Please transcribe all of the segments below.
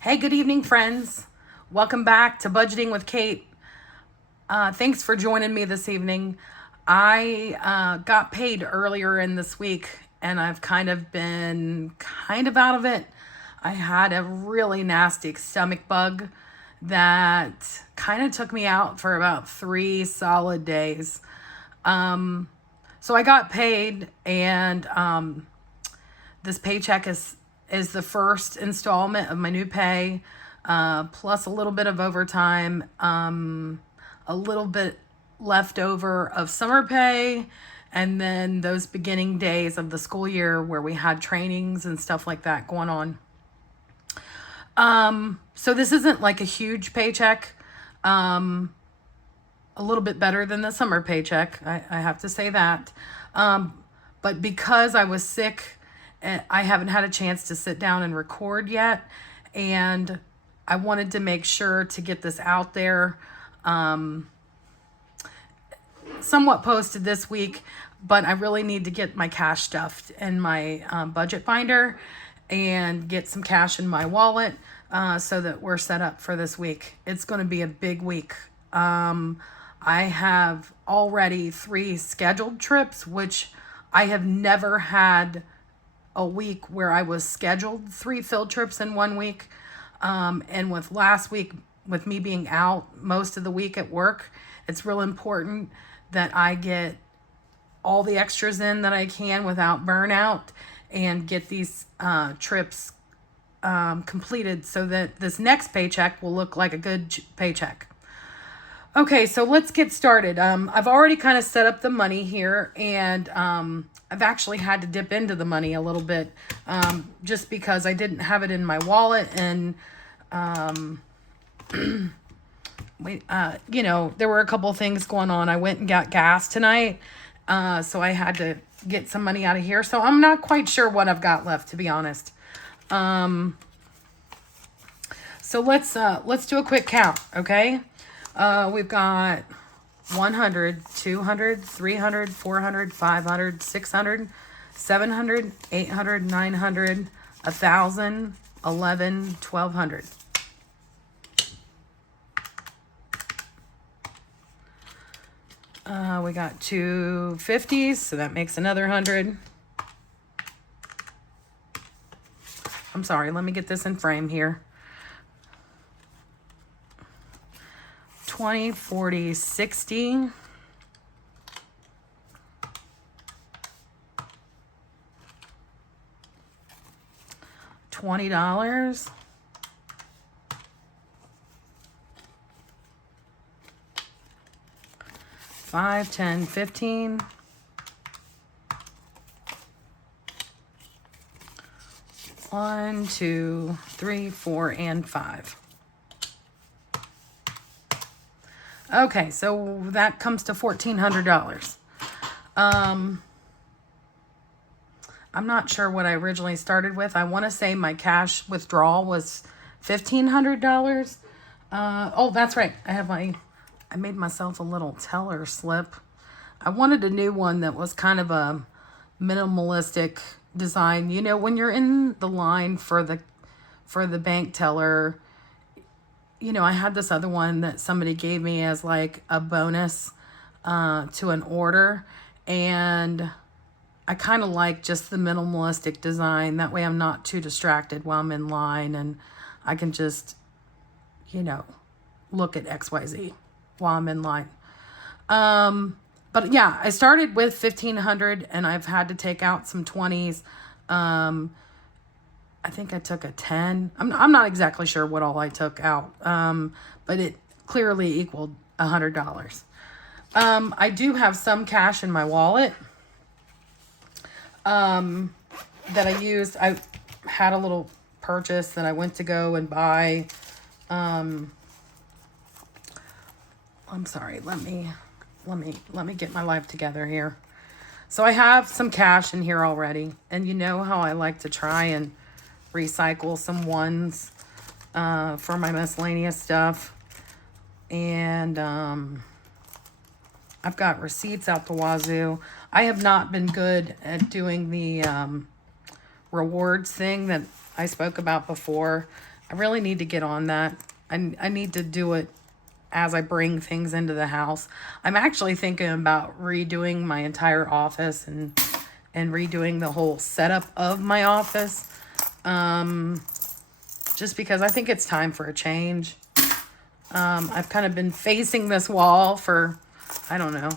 Hey, good evening, friends. Welcome back to Budgeting with Kate. Thanks for joining me this evening. I got paid earlier in this week and I've kind of been out of it. I had a really nasty stomach bug that kind of took me out for about 3 solid days. So I got paid, and this paycheck is the first installment of my new pay, plus a little bit of overtime, a little bit left over of summer pay, and then those beginning days of the school year where we had trainings and stuff like that going on. So this isn't like a huge paycheck. A little bit better than the summer paycheck, I have to say that. But because I was sick, I haven't had a chance to sit down and record yet. And I wanted to make sure to get this out there. Somewhat posted this week, but I really need to get my cash stuffed in my budget binder and get some cash in my wallet so that we're set up for this week. It's going to be a big week. I have already 3 scheduled trips, which I have never had a week where I was scheduled 3 field trips in 1 week. And with last week, with me being out most of the week at work, it's real important that I get all the extras in that I can without burnout and get these trips completed so that this next paycheck will look like a good paycheck. Okay, so let's get started. I've already kind of set up the money here, and I've actually had to dip into the money a little bit just because I didn't have it in my wallet, and there were a couple of things going on. I went and got gas tonight, so I had to get some money out of here. So I'm not quite sure what I've got left, to be honest. So let's do a quick count, okay? We've got 100, 200, 300, 400, 500, 600, 700, 800, 900, 1,000, 11, 1,200. We got 250s, so that makes another 100. I'm sorry, let me get this in frame here. 20, 40, 60. $20. $5, $10, $15. $1, $2, $3, $4, and $5. Okay, so that comes to $1,400. I'm not sure what I originally started with. I want to say my cash withdrawal was $1,500. Oh, that's right. I made myself a little teller slip. I wanted a new one that was kind of a minimalistic design. You know, when you're in the line for the bank teller, you know, I had this other one that somebody gave me as like a bonus to an order, and I kind of like just the minimalistic design. That way I'm not too distracted while I'm in line, and I can just, you know, look at XYZ while I'm in line. But yeah, I started with 1,500 and I've had to take out some 20s. I think I took a 10. I'm not exactly sure what all I took out, but it clearly equaled $100. I do have some cash in my wallet that I used. I had a little purchase that I went to go and buy. I'm sorry. Let me get my life together here. So I have some cash in here already, and you know how I like to try and recycle some ones for my miscellaneous stuff. And I've got receipts out the wazoo. I have not been good at doing the rewards thing that I spoke about before. I really need to get on that. I need to do it as I bring things into the house. I'm actually thinking about redoing my entire office and redoing the whole setup of my office. Just because I think it's time for a change. I've kind of been facing this wall for, I don't know,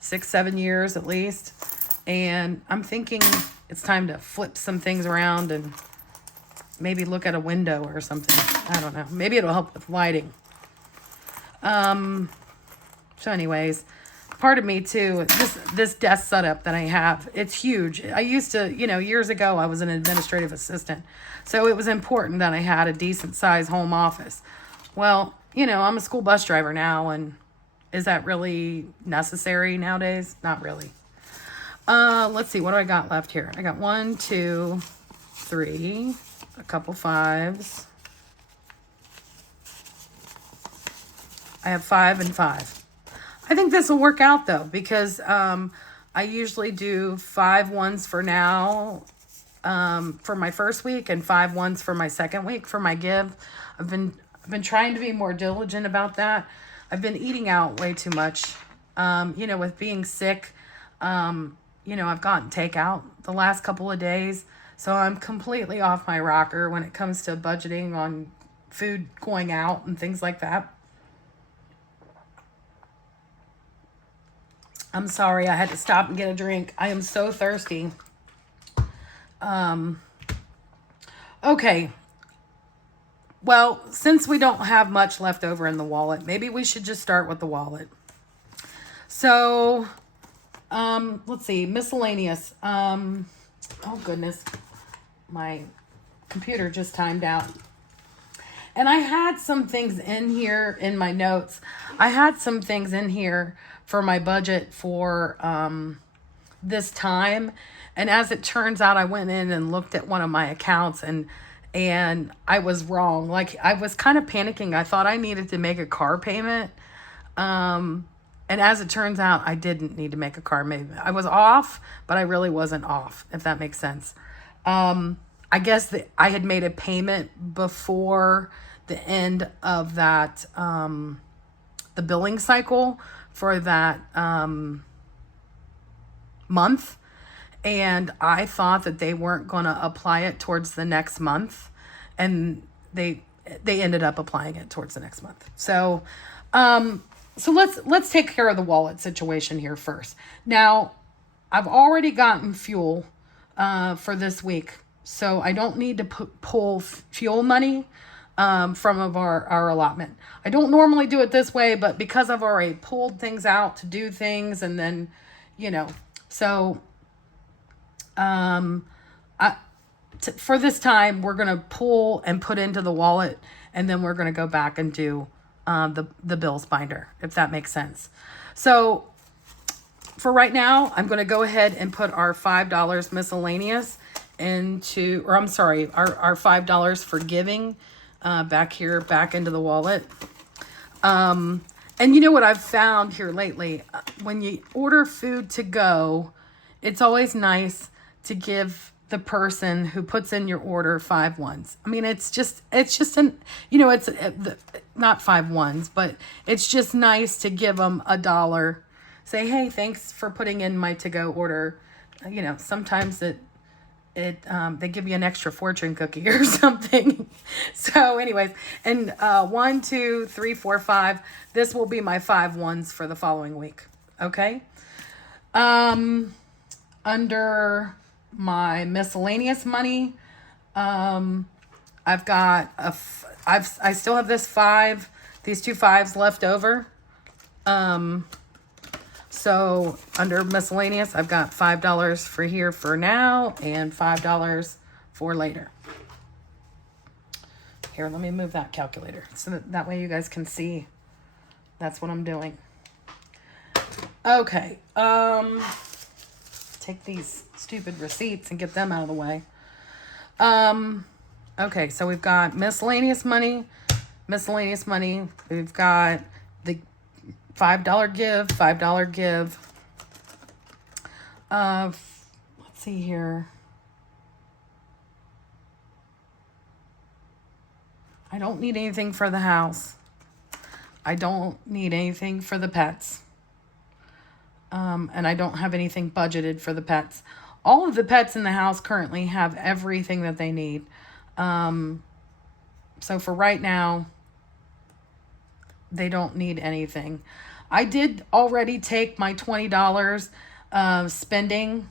6-7 years at least. And I'm thinking it's time to flip some things around and maybe look at a window or something. I don't know. Maybe it'll help with lighting. So anyways, part of me too, this desk setup that I have, it's huge. I used to, years ago, I was an administrative assistant. So it was important that I had a decent size home office. Well, I'm a school bus driver now, and is that really necessary nowadays? Not really. Let's see, what do I got left here? I got 1, 2, 3, a couple 5s. I have 5 and 5. I think this will work out though, because I usually do 5 ones for now, for my first week, and 5 ones for my second week for my give. I've been trying to be more diligent about that. I've been eating out way too much. With being sick, I've gotten takeout the last couple of days, so I'm completely off my rocker when it comes to budgeting on food going out and things like that. I'm sorry, I had to stop and get a drink. I am so thirsty. Okay. Well, since we don't have much left over in the wallet, maybe we should just start with the wallet. So, let's see, miscellaneous. Oh goodness, my computer just timed out. And I had some things in here in my notes. I had some things in here for my budget for this time. And as it turns out, I went in and looked at one of my accounts and I was wrong. Like, I was kind of panicking. I thought I needed to make a car payment. And as it turns out, I didn't need to make a car payment. I was off, but I really wasn't off, if that makes sense. I guess that I had made a payment before the end of that, the billing cycle for that month. And I thought that they weren't going to apply it towards the next month. And they ended up applying it towards the next month. So, let's take care of the wallet situation here first. Now, I've already gotten fuel for this week. So I don't need to pull fuel money from our allotment. I don't normally do it this way, but because I've already pulled things out to do things, and then, so for this time, we're going to pull and put into the wallet, and then we're going to go back and do the bills binder, if that makes sense. So for right now, I'm going to go ahead and put our $5 miscellaneous into, or I'm sorry, our $5 for giving back into the wallet. And you know what I've found here lately, when you order food to go, it's always nice to give the person who puts in your order 5 ones. I mean, it's not 5 ones, but it's just nice to give them $1. Say, hey, thanks for putting in my to-go order. Sometimes they give you an extra fortune cookie or something. So anyways, and 1, 2, 3, 4, 5. This will be my 5 ones for the following week. Okay. Under my miscellaneous money, I've got I still have these 2 5s left over. So under miscellaneous, I've got $5 for here for now and $5 for later. Here, let me move that calculator so that way you guys can see that's what I'm doing. Okay. Take these stupid receipts and get them out of the way. Okay, so we've got miscellaneous money. We've got the $5 give, $5 give. Let's see here. I don't need anything for the house. I don't need anything for the pets. And I don't have anything budgeted for the pets. All of the pets in the house currently have everything that they need. So for right now, they don't need anything. I did already take my $20 spending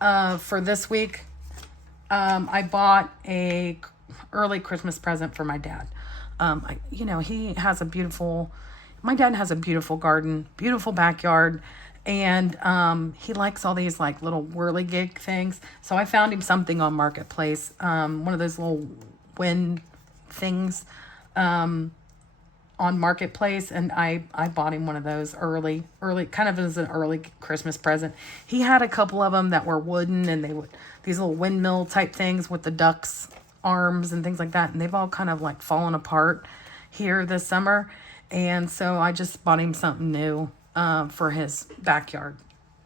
for this week. I bought a early Christmas present for my dad. He has my dad has a beautiful garden, beautiful backyard, and he likes all these like little whirligig things. So I found him something on Marketplace, one of those little wind things on Marketplace, and I bought him one of those early, kind of as an early Christmas present. He had a couple of them that were wooden, and these little windmill type things with the ducks arms and things like that, and they've all kind of like fallen apart here this summer, and so I just bought him something new for his backyard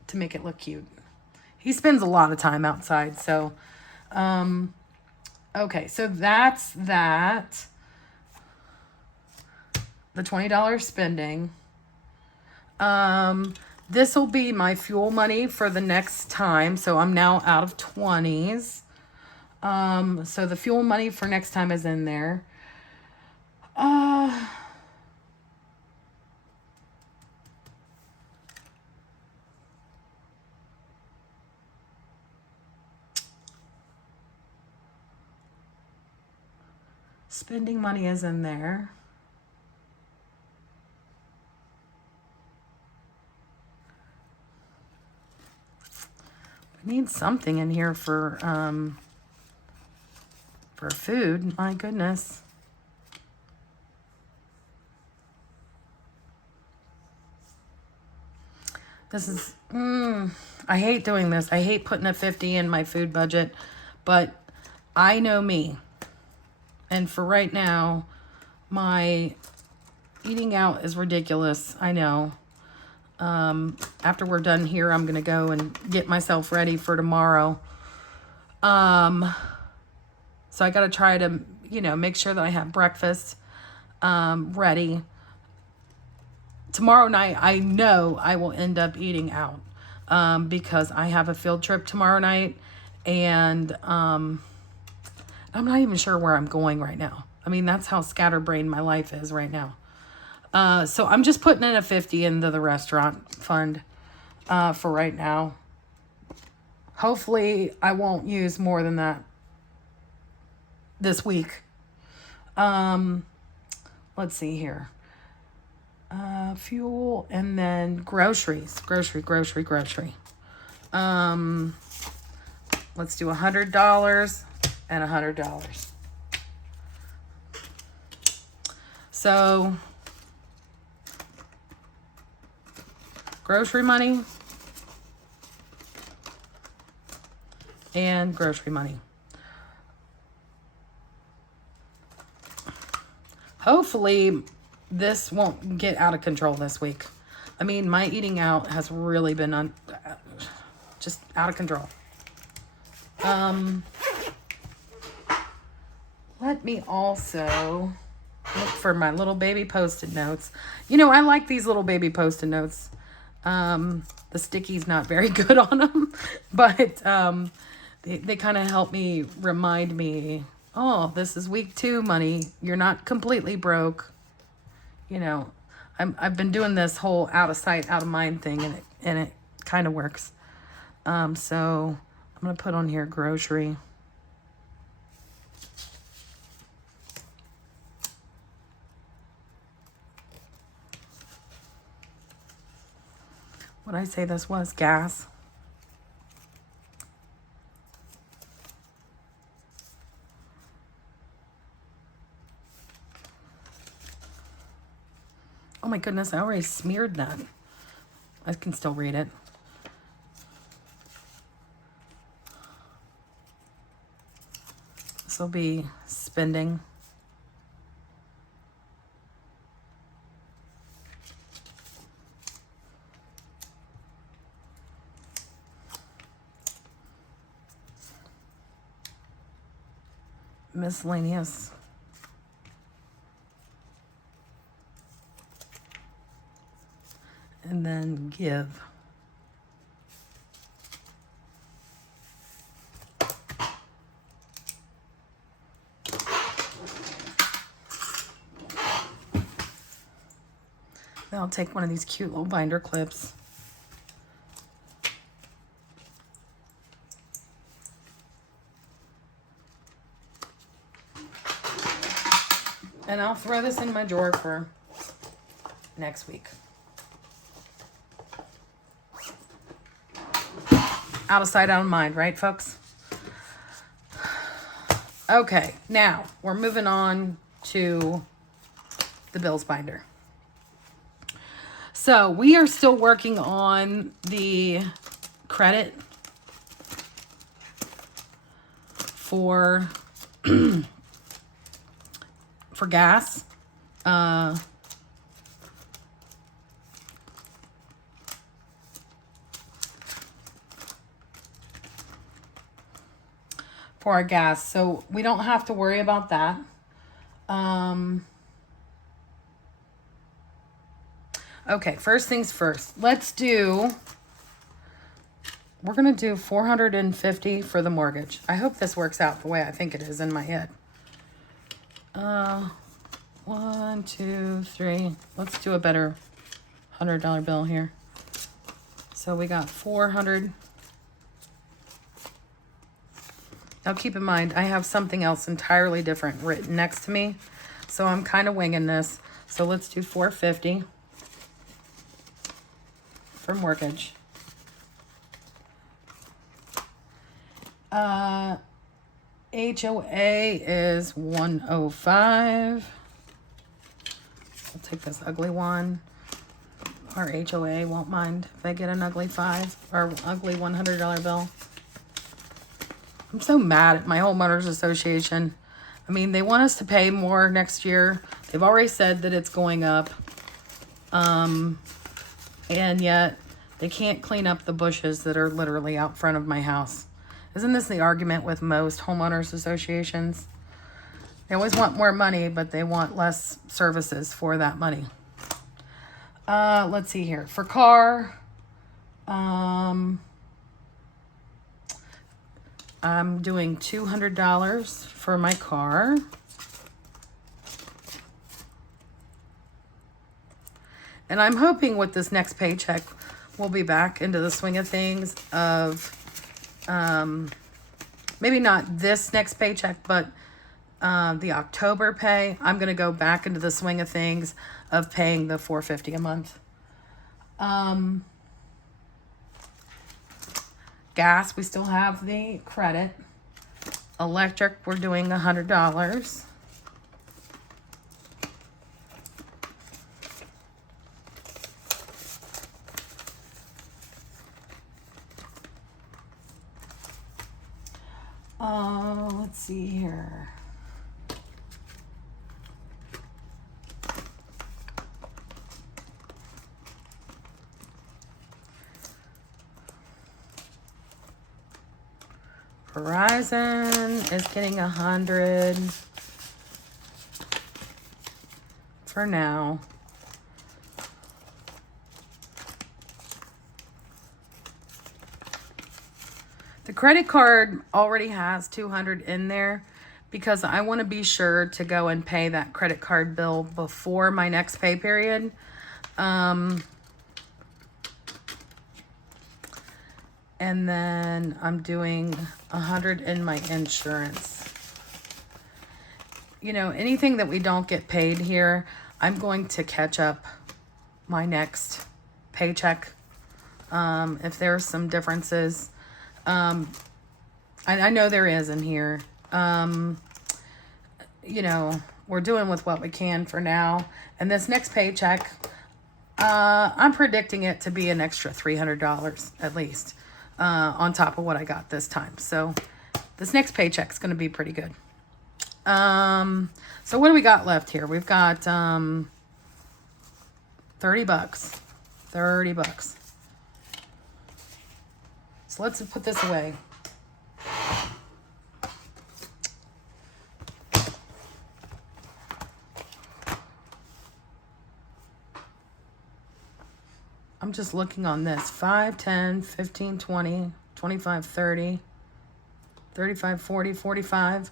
to make it look cute. He spends a lot of time outside, so okay, so that's that. The $20 spending. This will be my fuel money for the next time. So I'm now out of 20s. So the fuel money for next time is in there. Spending money is in there. I need something in here for food. My goodness. This is, I hate doing this. I hate putting a 50 in my food budget, but I know me. And for right now, my eating out is ridiculous. I know. After we're done here, I'm going to go and get myself ready for tomorrow. So I got to try to, make sure that I have breakfast, ready. Tomorrow night, I know I will end up eating out, because I have a field trip tomorrow night, and, I'm not even sure where I'm going right now. I mean, that's how scatterbrained my life is right now. So I'm just putting in a 50 into the restaurant fund for right now. Hopefully I won't use more than that this week. Let's see here. Fuel and then groceries. Grocery. Let's do $100 and $100. So grocery money and grocery money. Hopefully this won't get out of control this week. I mean, my eating out has really been just out of control. Let me also look for my little baby Post-it notes. I like these little baby Post-it notes. The sticky's not very good on them, but they kind of help me, remind me, oh, this is week 2 money. You're not completely broke. I've been doing this whole out of sight, out of mind thing, and it kind of works. So I'm going to put on here grocery. What I say this was? Gas. Oh my goodness, I already smeared that. I can still read it. This will be spending. Miscellaneous. and then give. Then I'll take one of these cute little binder clips. And I'll throw this in my drawer for next week. Out of sight, out of mind, right, folks? Okay, now we're moving on to the bills binder. So we are still working on the credit for for gas. For our gas, so we don't have to worry about that. Okay, first things first. We're gonna do $450 for the mortgage. I hope this works out the way I think it is in my head. 1, 2, 3. Let's do a better $100 bill here. So we got 400. Now keep in mind, I have something else entirely different written next to me. So I'm kind of winging this. So let's do 450 for mortgage. HOA is 105. I'll take this ugly one. Our HOA won't mind if I get an ugly ugly $100 bill. I'm so mad at my homeowners association. I mean, they want us to pay more next year. They've already said that it's going up. And yet they can't clean up the bushes that are literally out front of my house. Isn't this the argument with most homeowners associations? They always want more money, but they want less services for that money. Let's see here. For car, I'm doing $200 for my car. And I'm hoping with this next paycheck, we'll be back into the swing of things of, maybe not this next paycheck, but the October pay. I'm going to go back into the swing of things of paying the $450 a month. Gas, we still have the credit. Electric, we're doing $100. Let's see here. Verizon is getting 100 for now. The credit card already has 200 in there because I want to be sure to go and pay that credit card bill before my next pay period. And then I'm doing 100 in my insurance. You know, anything that we don't get paid here, I'm going to catch up my next paycheck. If there's some differences, I know there is in here. You know, we're doing with what we can for now. And this next paycheck, I'm predicting it to be an extra $300 at least. On top of what I got this time. So this next paycheck is going to be pretty good. So what do we got left here? We've got $30. $30. So let's put this away. I'm just looking on this. 5, 10, 15, 20, 25, 30, 35, 40, 45.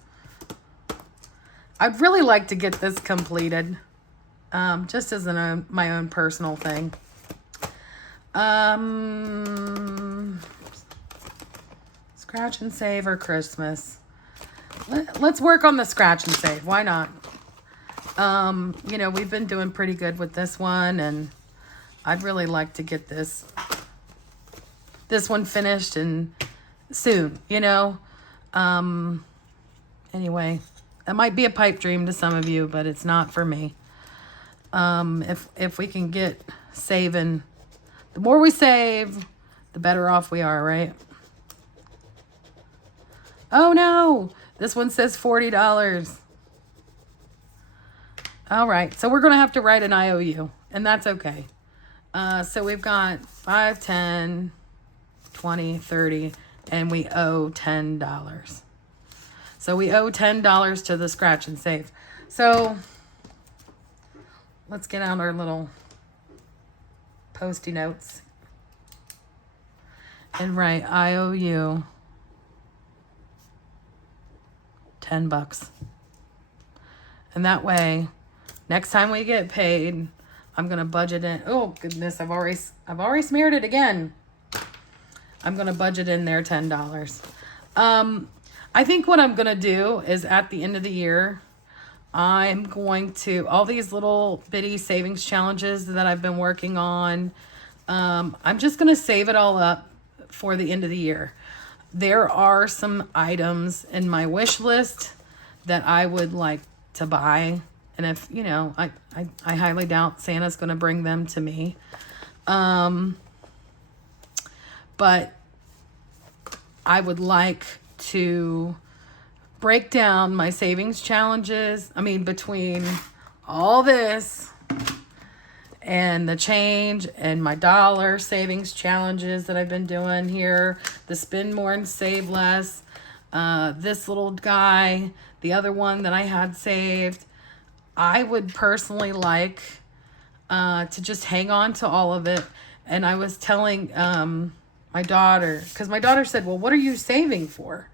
I'd really like to get this completed. Just as my own personal thing. Scratch and save or Christmas. Let's work on the scratch and save. Why not? You know, we've been doing pretty good with this one, and I'd really like to get this one finished and soon, you know. Anyway, that might be a pipe dream to some of you, but it's not for me. If we can get saving, the more we save, the better off we are, right? Oh no, this one says $40. All right, so we're going to have to write an IOU, and that's okay. So we've got 5, 10, 20, 30, and we owe $10. So we owe $10 to the scratch and save. So let's get out our little Post-it notes and write IOU $10. And that way, next time we get paid, I'm gonna budget in. Oh goodness, I've already smeared it again. I'm gonna budget in there $10. I think what I'm gonna do is at the end of the year, I'm going to, all these little bitty savings challenges that I've been working on, I'm just going to save it all up for the end of the year. There are some items in my wish list that I would like to buy. And if, you know, I highly doubt Santa's going to bring them to me. But I would like to break down my savings challenges. I mean, between all this and the change and my dollar savings challenges that I've been doing here, the spend more and save less, this little guy, the other one that I had saved, I would personally like to just hang on to all of it. And I was telling my daughter, because my daughter said, well, what are you saving for?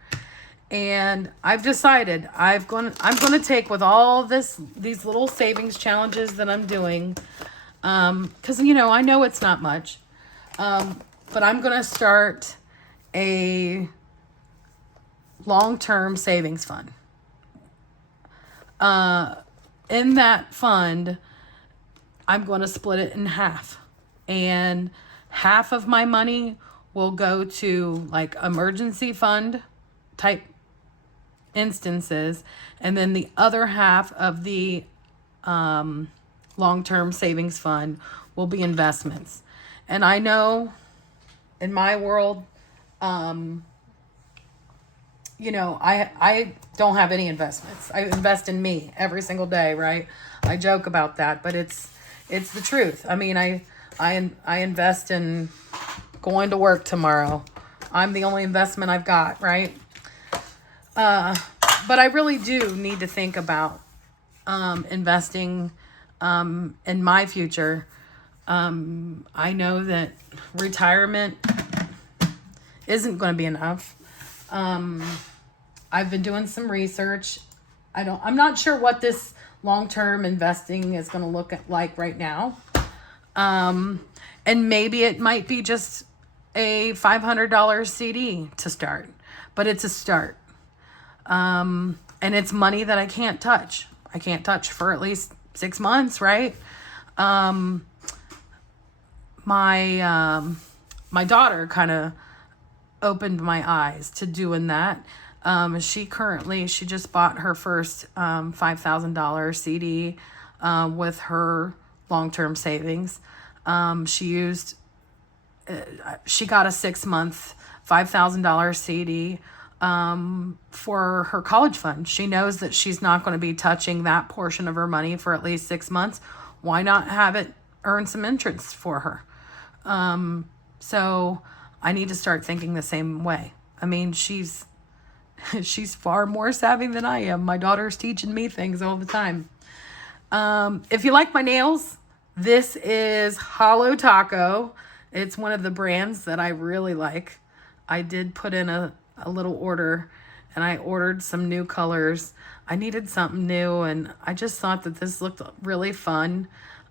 And I've decided I'm going to take with all these little savings challenges that I'm doing, because, you know, I know it's not much, but I'm going to start a long-term savings fund. In that fund, I'm going to split it in half, and half of my money will go to like emergency fund type instances, and then the other half of the long-term savings fund will be investments. And I know in my world, you know, I don't have any investments. I invest in me every single day, right? I joke about that, but it's the truth. I mean, I invest in going to work tomorrow. I'm the only investment I've got, right? But I really do need to think about investing in my future. I know that retirement isn't going to be enough. I've been doing some research. I'm not sure what this long-term investing is going to look like right now. And maybe it might be just a $500 CD to start, but it's a start. And it's money that I can't touch. I can't touch for at least 6 months, right? My daughter kind of opened my eyes to doing that. She just bought her first $5,000 CD with her long-term savings. She got a 6-month $5,000 CD for her college fund. She knows that she's not going to be touching that portion of her money for at least 6 months. Why not have it earn some interest for her? So I need to start thinking the same way. I mean, she's far more savvy than I am. My daughter's teaching me things all the time. If you like my nails, this is Hollow Taco. It's one of the brands that I really like. I did put in a little order, and I ordered some new colors. I needed something new, and I just thought that this looked really fun.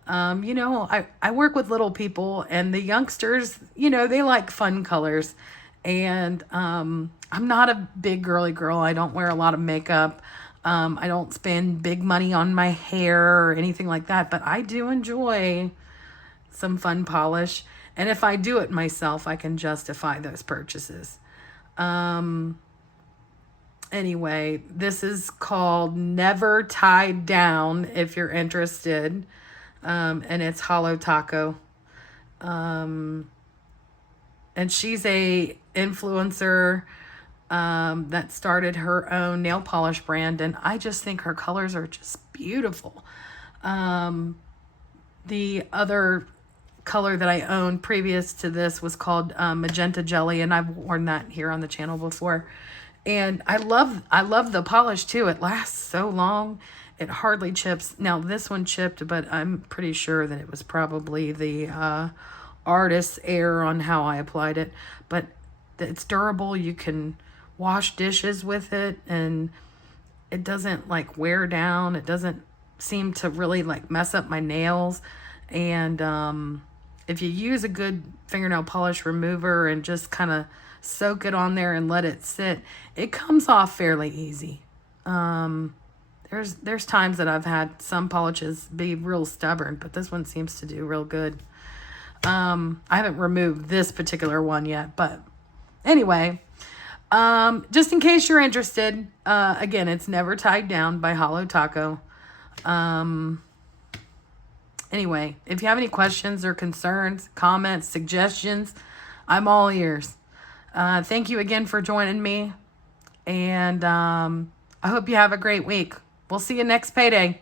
You know, I work with little people, and the youngsters, you know, they like fun colors. And I'm not a big girly girl. I don't wear a lot of makeup. I don't spend big money on my hair or anything like that, but I do enjoy some fun polish. And if I do it myself, I can justify those purchases. Anyway, this is called Never Tied Down if you're interested. And it's Hollow Taco. And she's a influencer that started her own nail polish brand, and I just think her colors are just beautiful. The other color that I owned previous to this was called Magenta Jelly, and I've worn that here on the channel before. And I love the polish too. It lasts so long. It hardly chips. Now this one chipped, but I'm pretty sure that it was probably the artist's error on how I applied it. But it's durable. You can wash dishes with it, and it doesn't like wear down. It doesn't seem to really like mess up my nails. And if you use a good fingernail polish remover and just kind of soak it on there and let it sit, it comes off fairly easy. There's times that I've had some polishes be real stubborn, but this one seems to do real good. I haven't removed this particular one yet, but anyway, just in case you're interested, again, it's Never Tied Down by Hollow Taco. Anyway, if you have any questions or concerns, comments, suggestions, I'm all ears. Thank you again for joining me, and I hope you have a great week. We'll see you next payday.